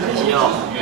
没有。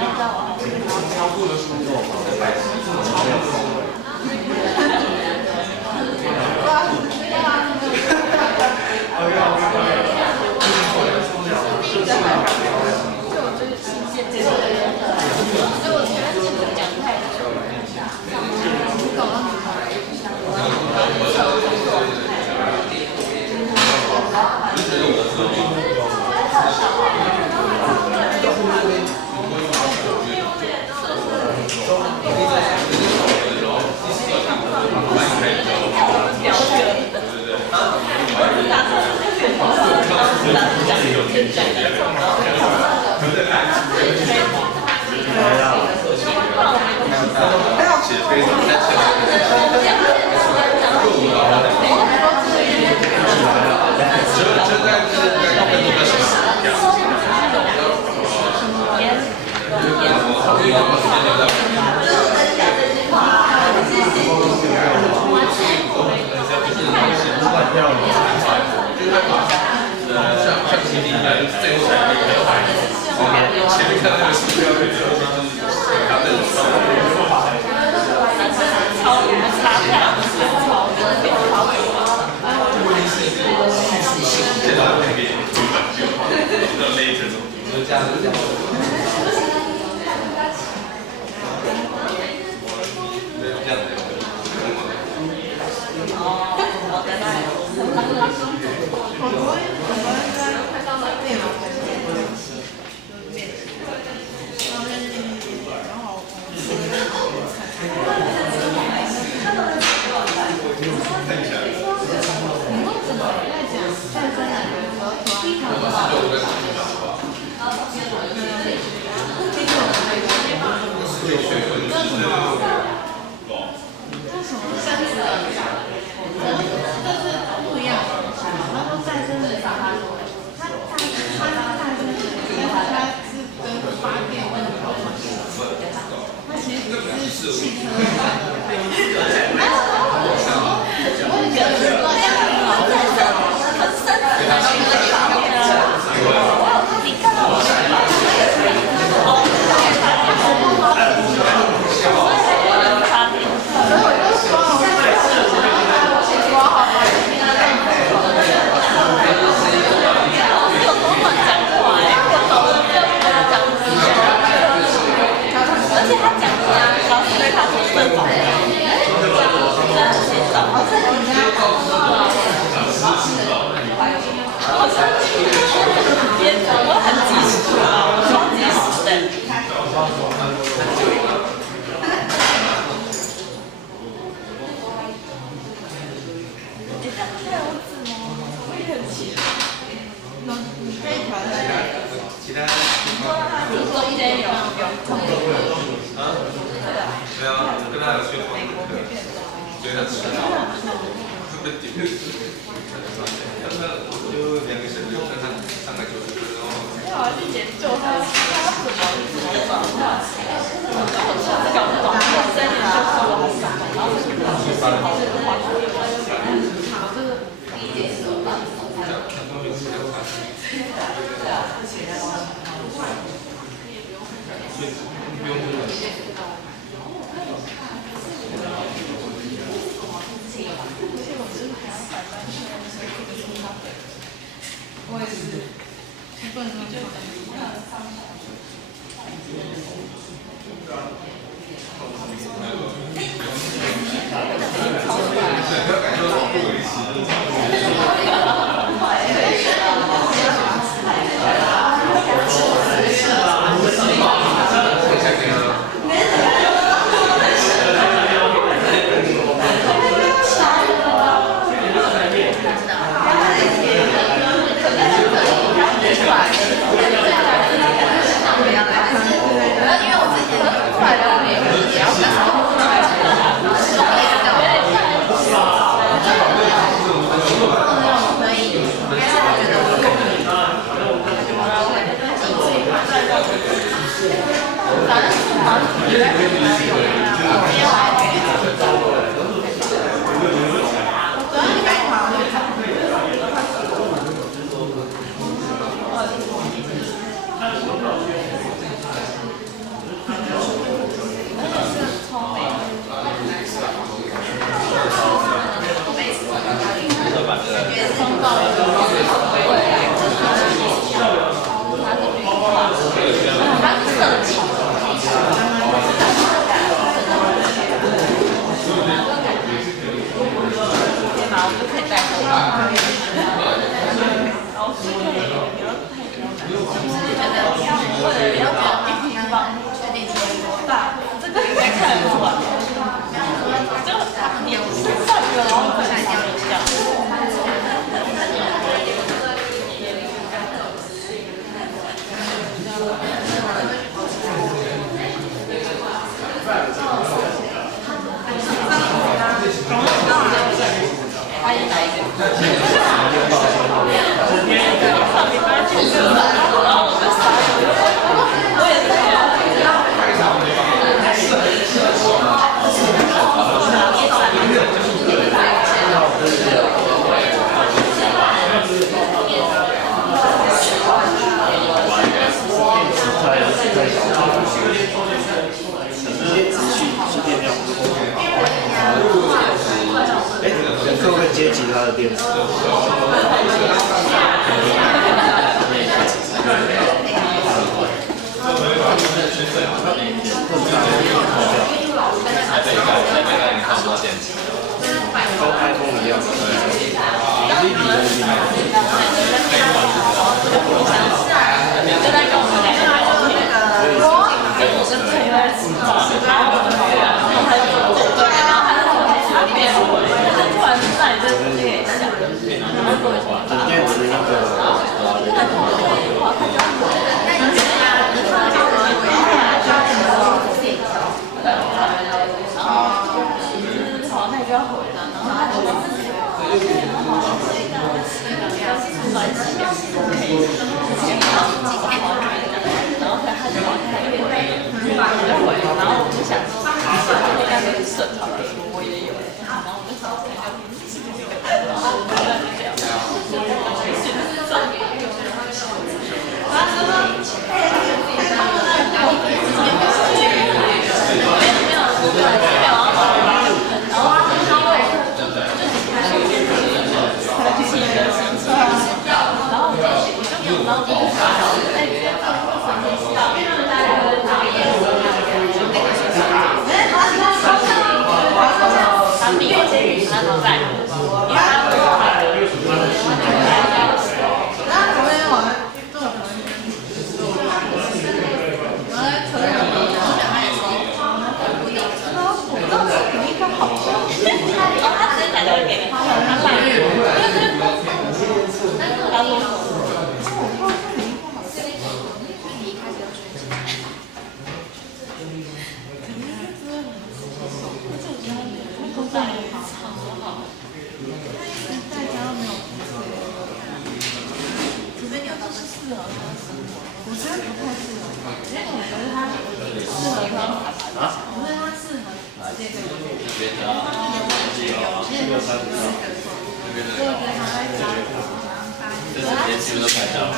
连几乎都排到。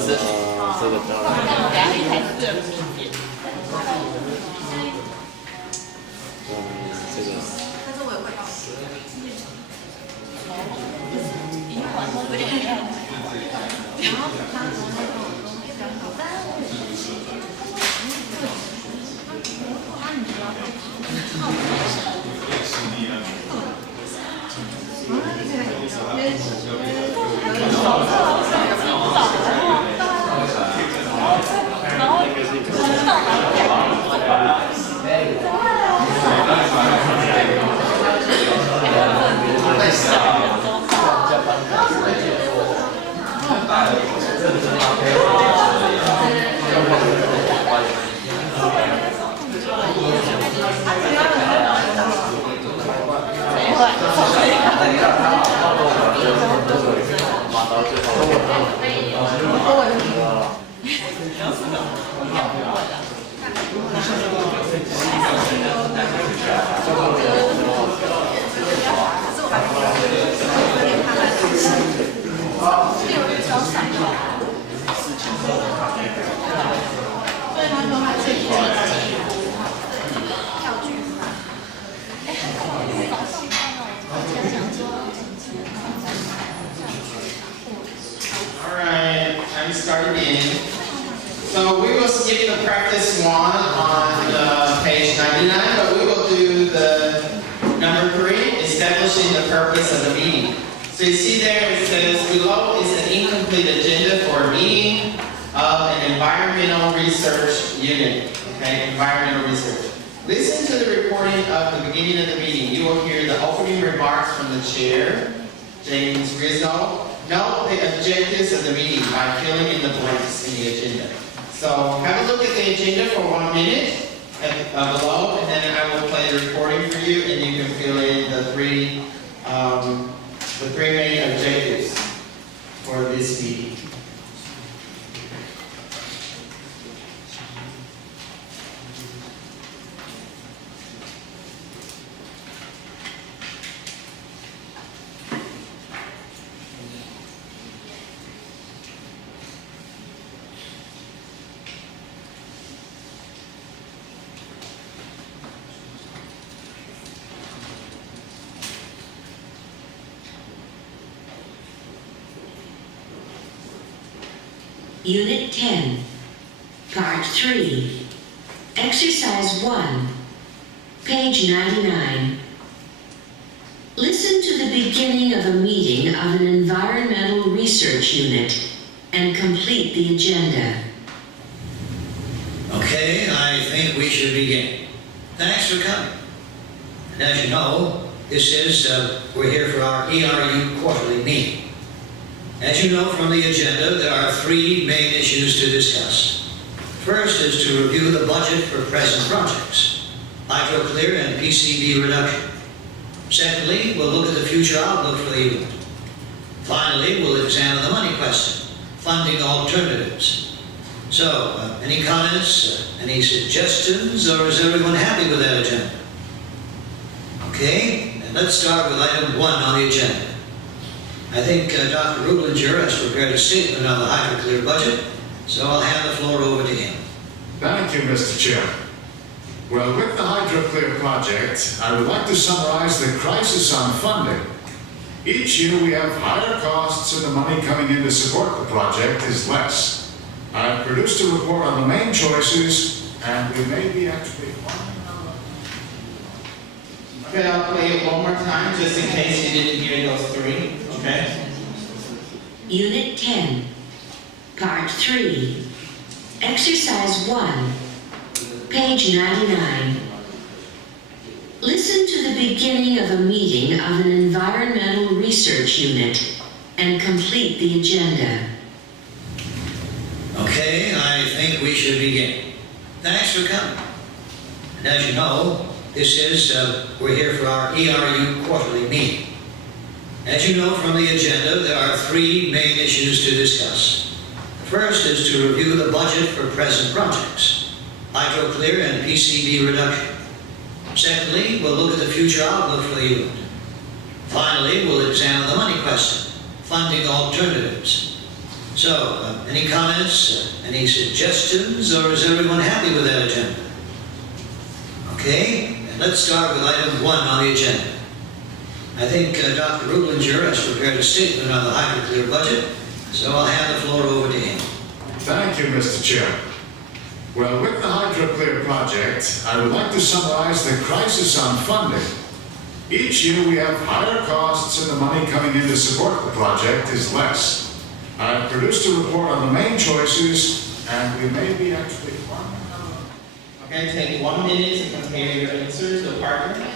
是，这个招了。等下一台4人名片。这个。但是我也会报。银环有点不要。然后他跟我说，你知道Alright, I'm starting in. So we will skip the practice one on page 99, but we will do the number 3, establishing the purpose of the meeting. So you see there it says below is an incomplete agenda for a meeting of an environmental research unit. Okay, environmental research. Listen to the recording of the beginning of the meeting. You will hear the opening remarks from the chair, James Rizzo. Note the objectives of the meeting by filling in the blanks in the agenda. So have a look at the agenda for 1 minute below, and then I will play the recording for you, and you can fill in the three main objectives for this meeting. Unit 10, Part 3, Exercise 1, page 99. Listen to the beginning of a meeting of an environmental research unit and complete the agenda. Okay, I think we should begin. Thanks for coming. And as you know, we're here for our ERU quarterly meeting. As you know from the agenda, there are 3 main issues to discuss. First is to review the budget for present projects, HydroClear and PCB reduction. Secondly, we'll look at the future outlook for the unit. Finally, we'll examine the money question, funding alternatives. So, any comments, any suggestions, or is everyone happy with that agenda? Okay, and let's start with item 1 on the agenda. I think Dr. Rublinger has prepared a statement on the HydroClear budget, so I'll hand the floor over to him. Thank you, Mr. Chairman. Well, with the HydroClear project, I would like to summarize the crisis on funding. Each year we have higher costs and the money coming in to support the project is less. I've produced a report on the main choices, and we may be actually... Okay, I'll play it one more time just in case you didn't hear those 3. Okay? Unit 10, Part 3, Exercise 1, page 99. Listen to the beginning of a meeting of an environmental research unit and complete the agenda. Okay, I think we should begin. Thanks for coming. And as you know, we're here for our ERU quarterly meeting. As you know from the agenda, there are 3 main issues to discuss. First is to review the budget for present projects, HydroClear and PCB reduction. Secondly, we'll look at the future outlook for the unit. Finally, we'll examine the money question, funding alternatives. So, any comments, any suggestions, or is everyone happy with that agenda? Okay, and let's start with item 1 on the agenda. I think Dr. Rublinger has prepared a statement on the HydroClear budget, so I'll hand the floor over to him. Thank you, Mr. Chair. Well, with the HydroClear project, I would like to summarize the crisis on funding. Each year we have higher costs and the money coming in to support the project is less. I've produced a report on the main choices, and we may be actually... Okay, take 1 minute to compare your answers to a partner.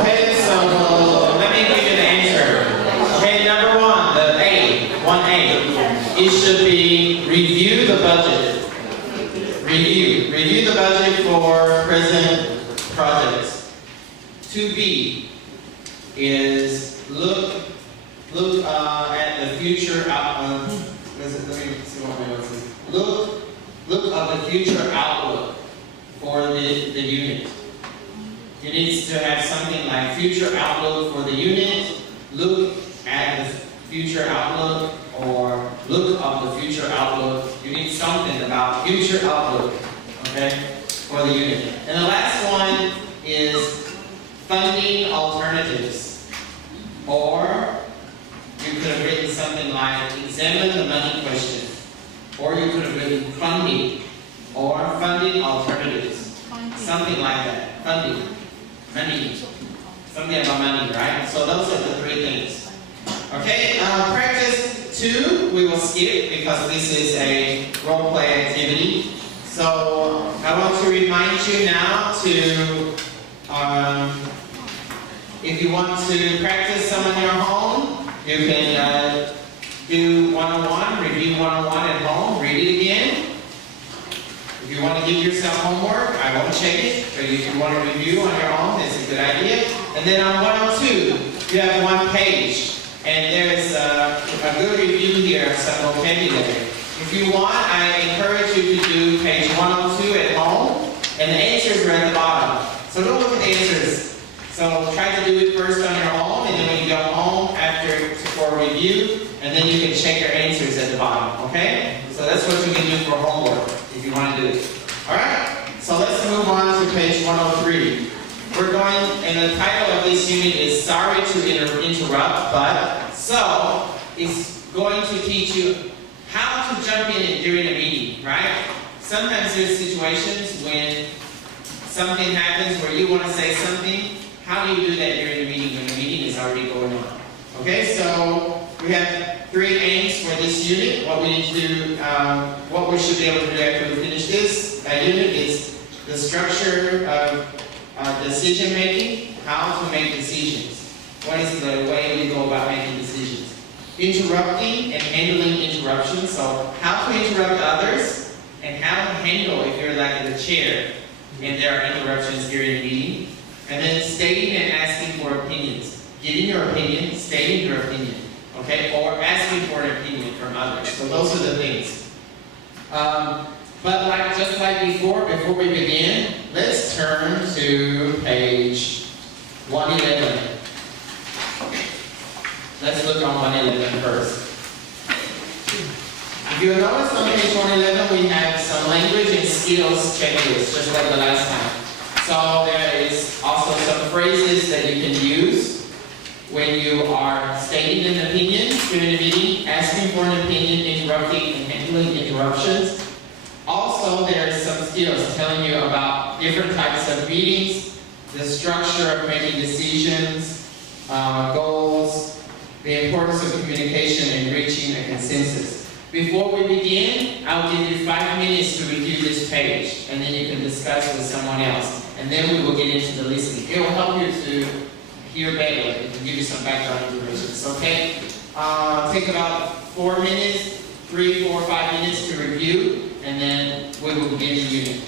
Okay, so let me give you the answer. Okay, number 1, the A, 1A. It should be review the budget. Review the budget for present projects. 2B is look at the future let me see what my notes is. Look at the future outlook for the unit. You need to have something like future outlook for the unit, look at the future outlook, or look up the future outlook. You need something about future outlook, okay, for the unit. And the last one is funding alternatives. Or you could have written something like examine the money question. Or you could have written funding or funding alternatives. Something like that. Funding. Money. Something about money, right? So those are the 3 things. Okay, practice 2, we will skip because this is a role play activity. So I want to remind you now to, if you want to practice some in your home, you can do 101, review 101 at home, read it again. If you want to give yourself homework, I won't check it, but if you want to review on your own, it's a good idea. And then on 102, you have 1 page, and there's a good review here of some vocabulary. If you want, I encourage you to do page 102 at home, and the answers are at the bottom. So don't look at the answers. So try to do it first on your own, and then when you go home for a review, and then you can check your answers at the bottom, okay? So that's what you can do for homework, if you want to do it. Alright, so let's move on to page 103. We're going, and the title of this unit is Sorry to Interrupt, but, so, it's going to teach you how to jump in during a meeting, right? Sometimes there's situations when something happens where you want to say something. How do you do that during the meeting when the meeting is already going on? Okay, so we have 3 aims for this unit. What we need to do, what we should be able to do after we finish this unit is the structure of decision making, how to make decisions. What is the way we go about making decisions? Interrupting and handling interruptions. So how to interrupt others and how to handle if you're like in the chair and there are interruptions during the meeting. And then stating and asking for opinions. Giving your opinion, stating your opinion, okay? Or asking for an opinion from others. So those are the things. But just like before we begin, let's turn to page 111. Let's look on 111 first. If you notice on page 111, we have some language and skills checklists, just like the last time. So there is also some phrases that you can use when you are stating an opinion during a meeting, asking for an opinion, interrupting and handling interruptions. Also, there are some skills telling you about different types of meetings, the structure of making decisions, goals, the importance of communication, and reaching a consensus. Before we begin, I'll give you 5 minutes to review this page, and then you can discuss with someone else. And then we will get into the listening. It will help you to hear better. It will give you some background information. Okay? Take about 4 minutes, 3, 4, 5 minutes to review, and then we will begin the unit.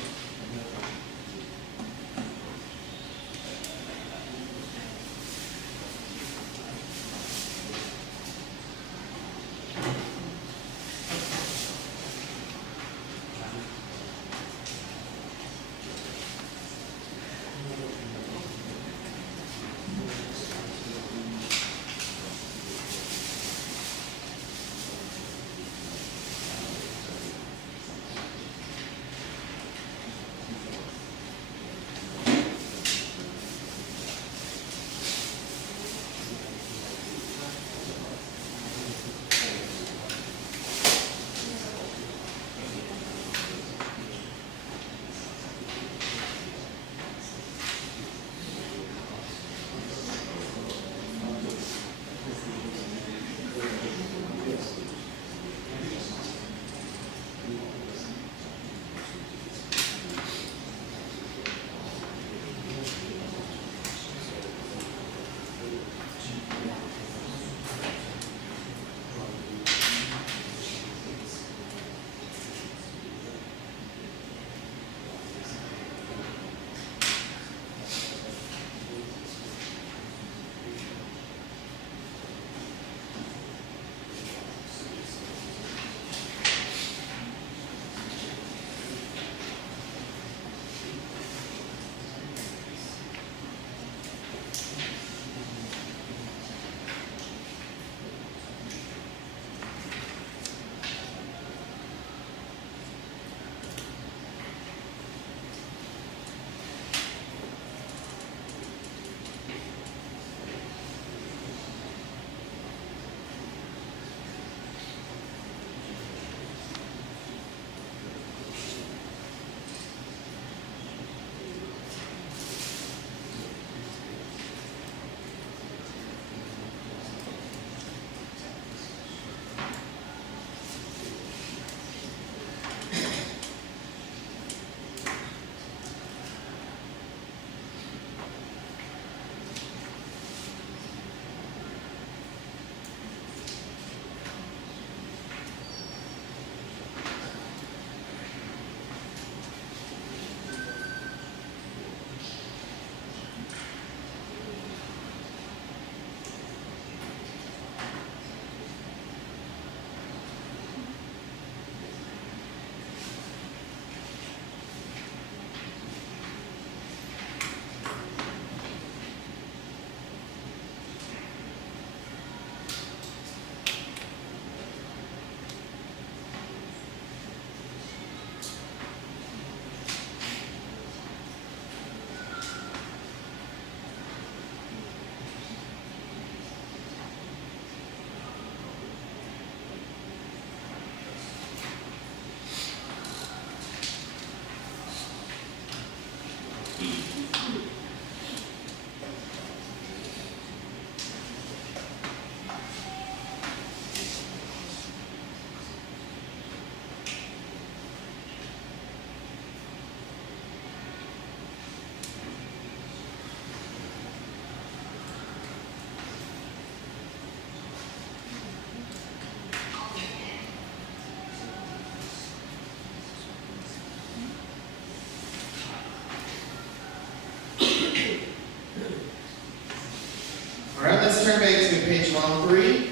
Let's turn back to page 103.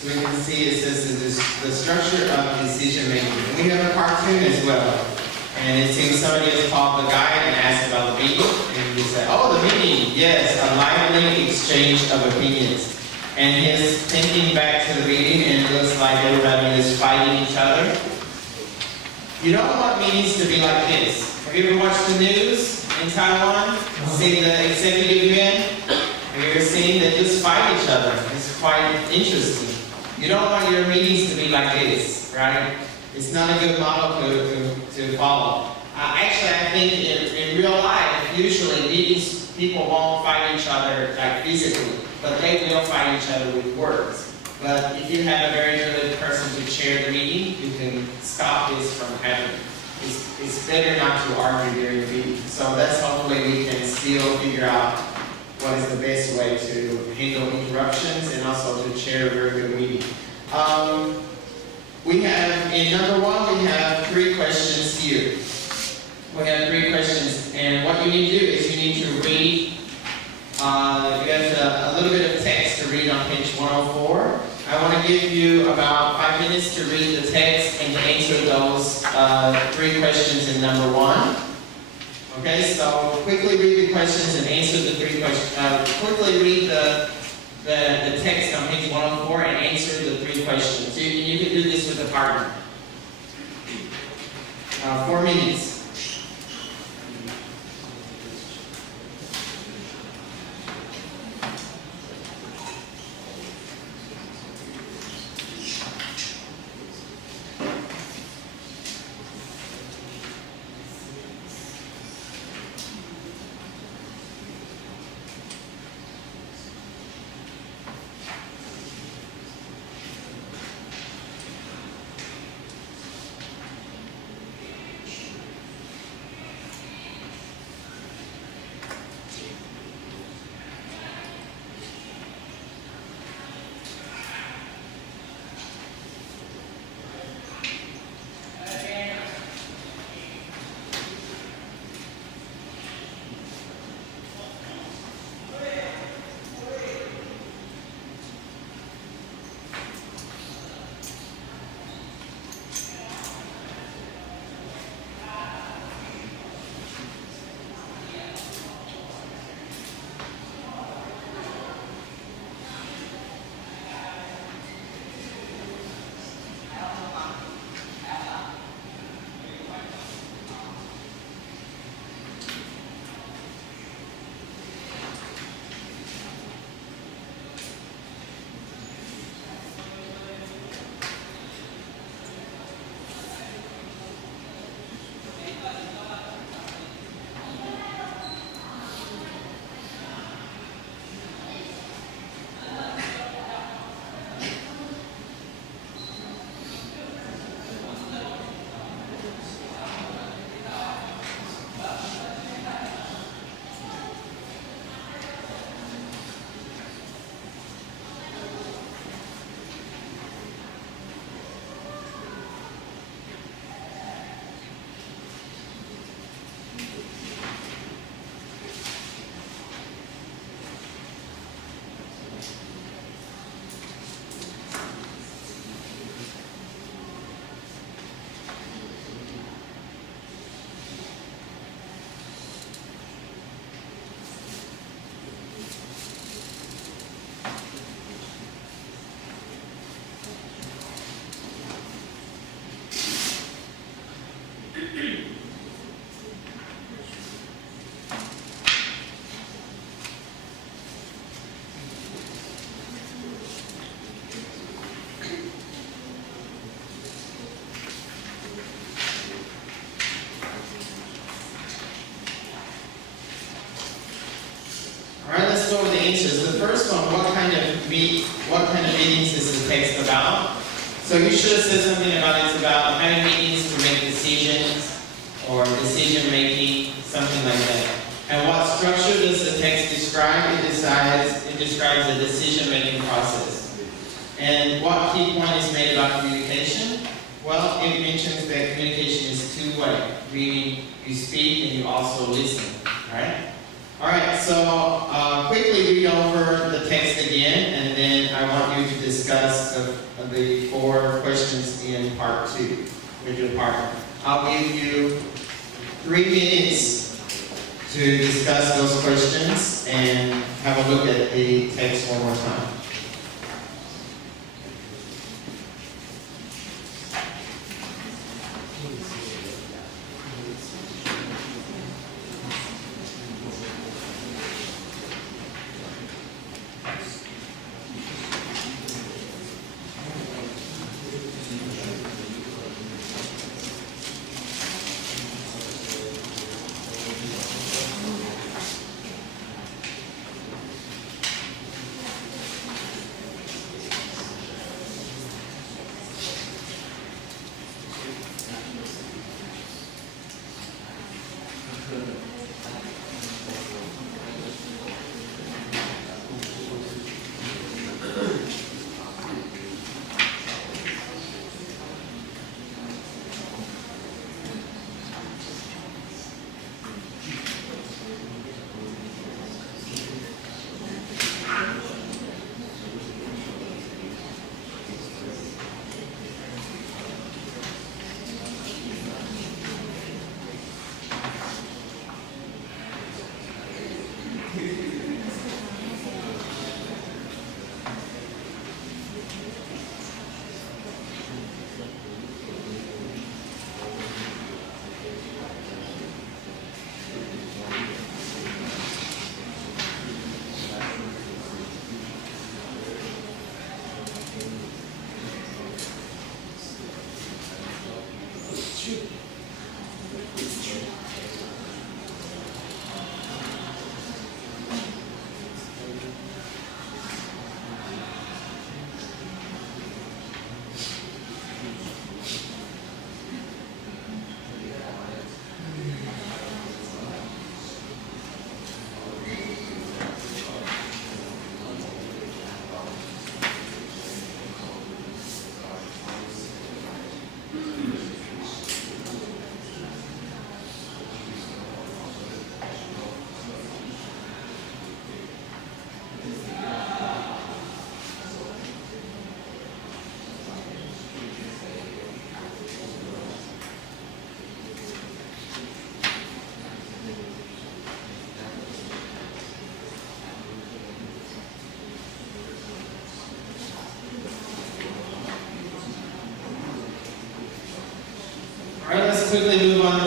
So we can see it says the structure of decision making. We have a cartoon as well. And it seems somebody has called the guy and asked about the meeting. And he said, oh, the meeting, yes, a lively exchange of opinions. And he's thinking back to the meeting and it looks like everybody is fighting each other. You don't want meetings to be like this. Have you ever watched the news in Taiwan? Seen the executive yuan? Have you ever seen them just fight each other? It's quite interesting. You don't want your meetings to be like this, right? It's not a good model to follow. Actually, I think in real life, usually meetings people won't fight each other like physically, but they will fight each other with words. But if you have a very good person to chair the meeting, you can stop this from happening. It's better not to argue during the meeting. So that's hopefully we can still figure out what is the best way to handle interruptions and also to chair a very good meeting. We have, in number 1, we have 3 questions here. We have 3 questions, and what you need to do is you need to read, you have a little bit of text to read on page 104. I want to give you about 5 minutes to read the text and to answer those 3 questions in number 1. Okay, so quickly read the questions and answer the 3 questions. Quickly read the text on page 104 and answer the 3 questions. You can do this with a partner. 4 minutes. Let's go over the answers. The first one, what kind of meetings is the text about? So you should have said something about it's about having meetings to make decisions or decision making, something like that. And what structure does the text describe? It describes the decision making process. And what key point is made about communication? Well, it mentions that communication is two-way, meaning you speak and you also listen, right? Alright, so quickly read over the text again, and then I want you to discuss the 4 questions in part 2 with your partner. I'll give you 3 minutes to discuss those questions and have a look at the text one more time.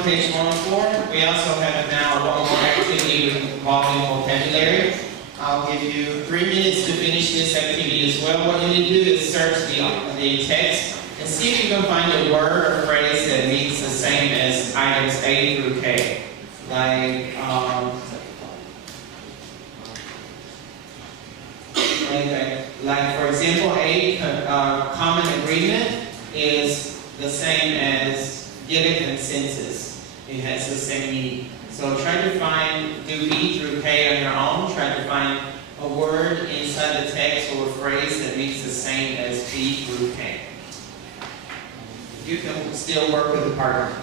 page 104. We also have now one more activity involving vocabulary. I'll give you 3 minutes to finish this activity as well. What you need to do is search the text and see if you can find a word or phrase that means the same as items A through K. Like for example, common agreement is the same as get a consensus. It has the same meaning. So try to do B through K on your own. Try to find a word inside the text or a phrase that means the same as B through K. You can still work with a partner.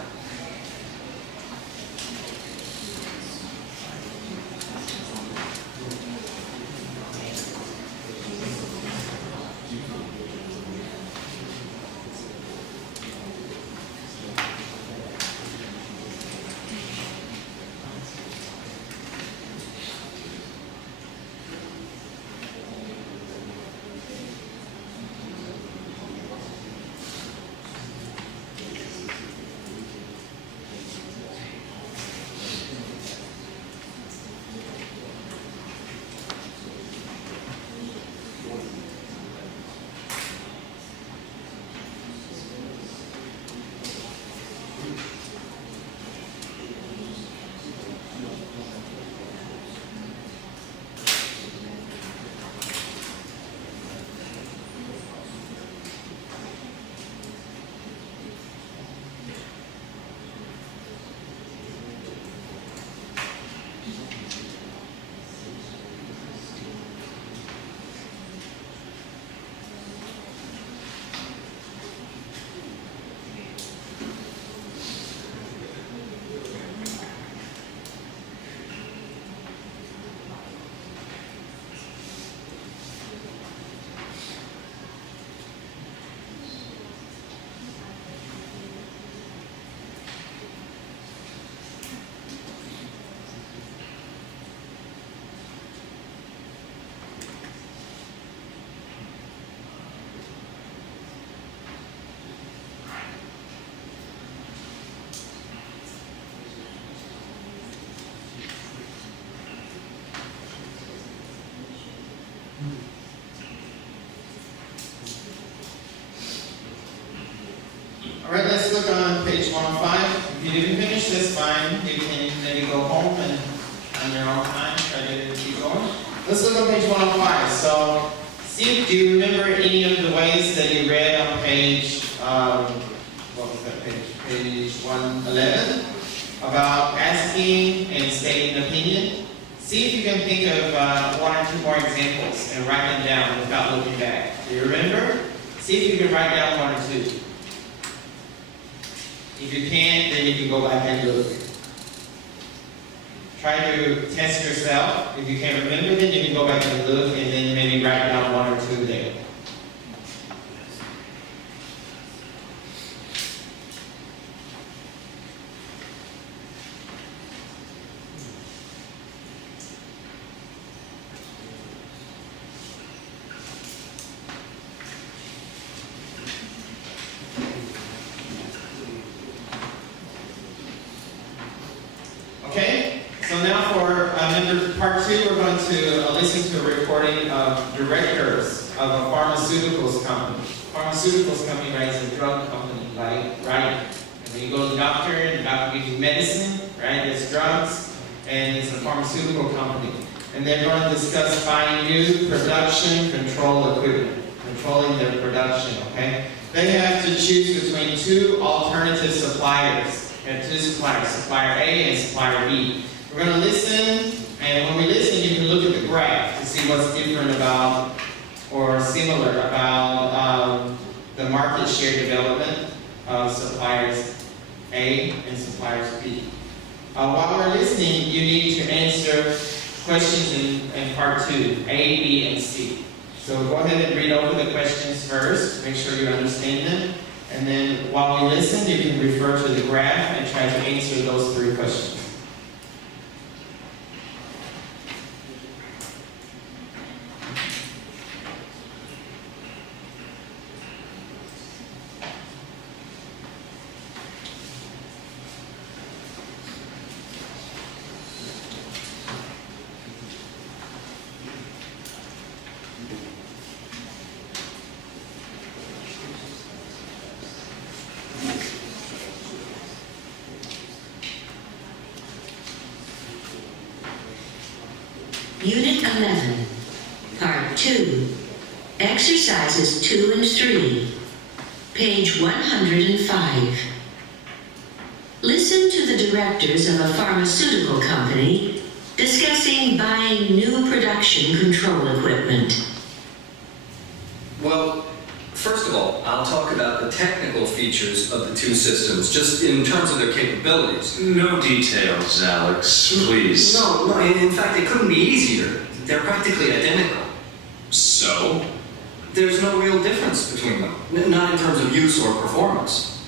Alright, let's look on page 105. If you didn't finish this, fine. You can maybe go home and on your own time try to keep going. Let's look on page 105. So, do you remember any of the ways that you read on page, what was that page? Page 111? About asking and stating an opinion? See if you can think of 1 or 2 more examples and write them down without looking back. Do you remember? See if you can write down 1 or 2. If you can't, then you can go back and look. Try to test yourself. If you can't remember, then you can go back and look and then maybe write down 1 or 2 there. Okay, so now for part 2, we're going to listen to a recording of directors of a pharmaceuticals company. Pharmaceuticals company, right, is a drug company, right? And when you go to the doctor, and the doctor gives you medicine, right, it's drugs, and it's a pharmaceutical company. And they're going to discuss buying new production control equipment, controlling their production, okay? They have to choose between 2 alternative suppliers. We have 2 suppliers, supplier A and supplier B. We're going to listen, and when we listen, you can look at the graph to see what's different about or similar about the market share development of suppliers A and suppliers B. While we're listening, you need to answer questions in part 2, A, B, and C. So go ahead and read over the questions first, make sure you understand them. And then while we listen, you can refer to the graph and try to answer those 3 questions. 11, Part 2, Exercises 2 and 3, page 105. Listen to the directors of a pharmaceutical company discussing buying new production control equipment. Well, first of all, I'll talk about the technical features of the two systems, just in terms of their capabilities. No details, Alex, please. No, in fact, it couldn't be easier. They're practically identical. So? There's no real difference between them, not in terms of use or performance.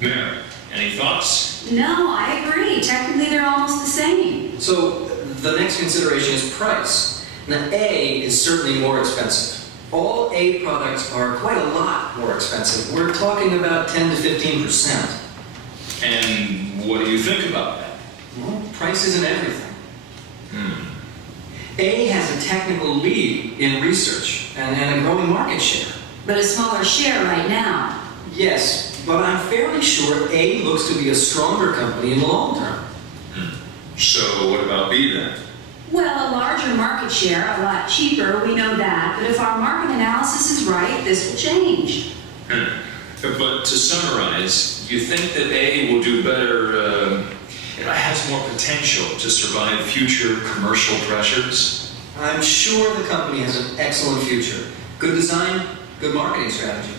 Mary, any thoughts? No, I agree. Technically, they're almost the same. So, the next consideration is price. Now, A is certainly more expensive. All A products are quite a lot more expensive. We're talking about 10 to 15%. And what do you think about that? Well, price isn't everything. A has a technical lead in research and a growing market share. But a smaller share right now. Yes, but I'm fairly sure A looks to be a stronger company in the long term. So what about B then? Well, a larger market share, a lot cheaper, we know that. But if our market analysis is right, this will change. But to summarize, you think that A will do better, it has more potential to survive future commercial pressures? I'm sure the company has an excellent future. Good design, good marketing strategy.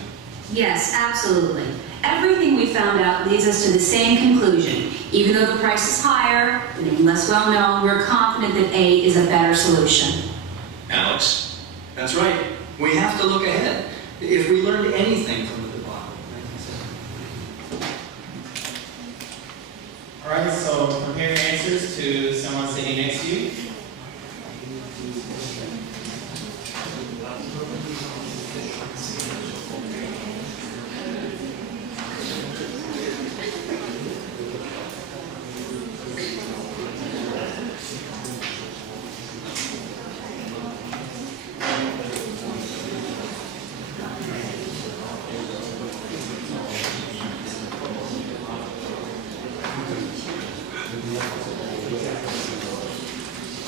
Yes, absolutely. Everything we found out leads us to the same conclusion. Even though the price is higher and less well known, we're confident that A is a better solution. Alex? That's right. We have to look ahead. If we learned anything from the debacle. All right, so compare your answers to someone sitting next to you.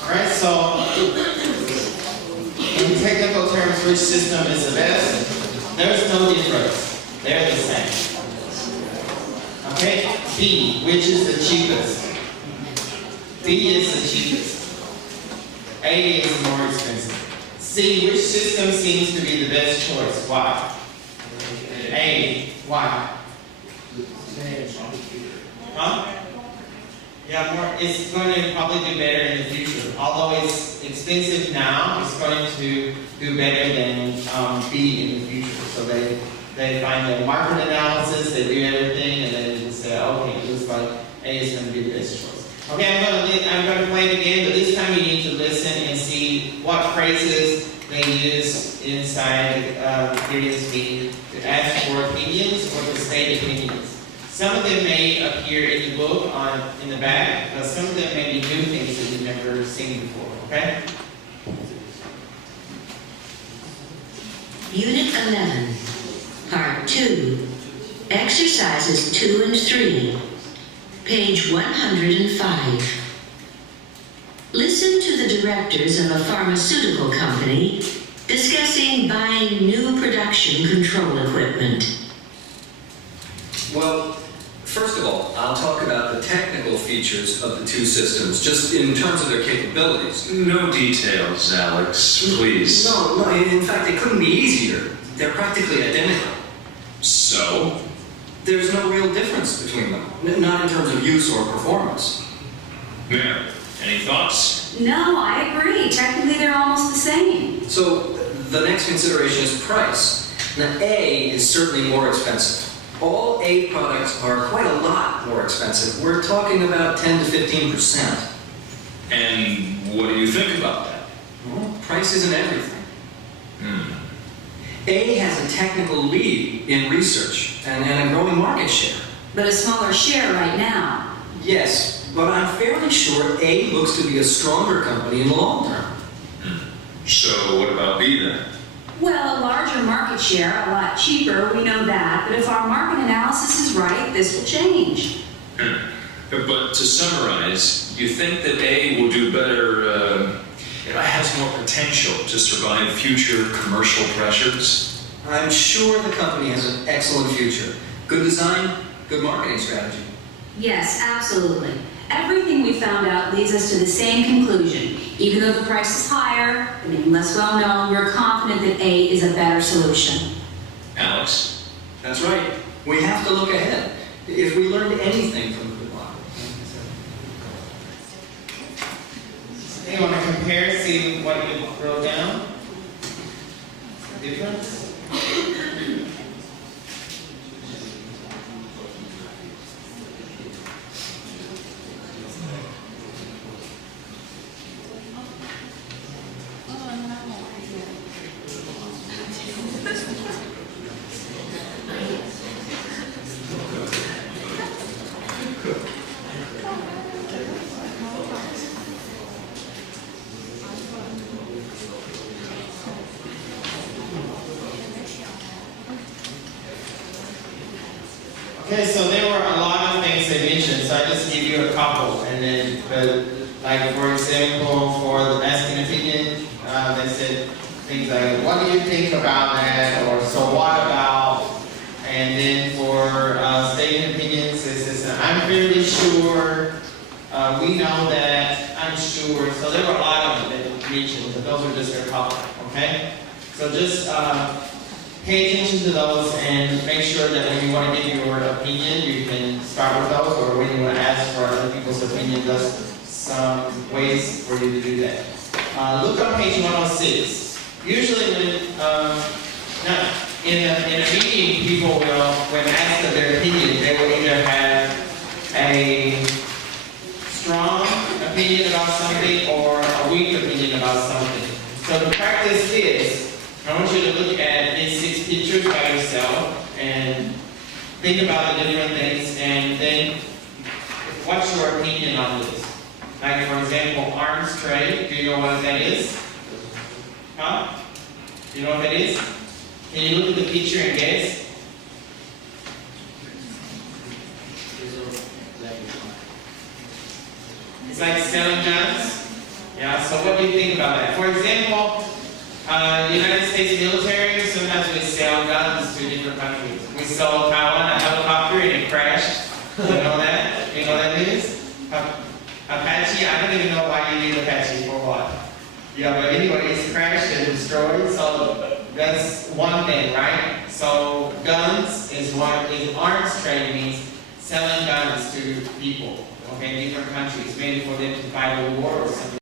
Alright, so in technical terms, which system is the best? There's no difference. They're the same. Okay, B, which is the cheapest? B is the cheapest. A is more expensive. C, which system seems to be the best choice? Why? A, why? Huh? Yeah, it's going to probably do better in the future. Although it's expensive now, it's going to do better than B in the future. So they find the market analysis, they do everything, and then they say, okay, it looks like A is going to be the best choice. Okay, I'm going to play it again, but this time you need to listen and see what phrases they use inside various meetings to ask for opinions or to state opinions. Some of them may appear in the book in the back, but some of them may be new things that you've never seen before, okay? Unit 11, Part 2, Exercises 2 and 3, page 105. Listen to the directors of a pharmaceutical company discussing buying new production control equipment. Well, first of all, I'll talk about the technical features of the two systems, just in terms of their capabilities. No details, Alex, please. No, in fact, it couldn't be easier. They're practically identical. So? There's no real difference between them, not in terms of use or performance. Mary, any thoughts? No, I agree. Technically, they're almost the same. So, the next consideration is price. Now, A is certainly more expensive. All A products are quite a lot more expensive. We're talking about 10 to 15%. And what do you think about that? Well, price isn't everything. A has a technical lead in research and a growing market share. But a smaller share right now. Yes, but I'm fairly sure A looks to be a stronger company in the long term. So what about B then? Well, a larger market share, a lot cheaper, we know that. But if our market analysis is right, this will change. But to summarize, you think that A will do better, it has more potential to survive future commercial pressures? I'm sure the company has an excellent future. Good design, good marketing strategy. Yes, absolutely. Everything we found out leads us to the same conclusion. Even though the price is higher and less well known, we're confident that A is a better solution. Alex? That's right. We have to look ahead. If we learned anything from the good model. You want to compare, see what you wrote down? Difference? Okay, so there were a lot of things they mentioned, so I just give you a couple, and then, like for example, for the masculine opinion, they said things like, "What do you think about that?" or "So what about?" And then for statement opinions, it says, "I'm fairly sure," "We know that," "I'm sure." So there were a lot of them that mentioned, but those are just a couple. Okay, so just pay attention to those and make sure that when you want to give your opinion, you can start with those, or when you want to ask for other people's opinion, there's some ways for you to do that. Look on page 106. Usually in a meeting, people will, when asked of their opinion, they will either have a strong opinion about something or a weak opinion about something. So the practice is, I want you to look at these 6 pictures by yourself and think about the different things, and then what's your opinion on this? Like for example, arms trade, do you know what that is? Huh? Do you know what that is? Can you look at the picture and guess? It's like selling guns. Yeah, so what do you think about that? For example, the United States military, sometimes we sell guns to different countries. We sold Taiwan a helicopter and it crashed. You know that? You know what that is? Apache, I don't even know why you need Apache for what. Yeah, but anyway, it's crashed and destroyed, so that's one thing, right? So guns is arms trade means selling guns to people, okay, different countries, maybe for them to fight a war or something.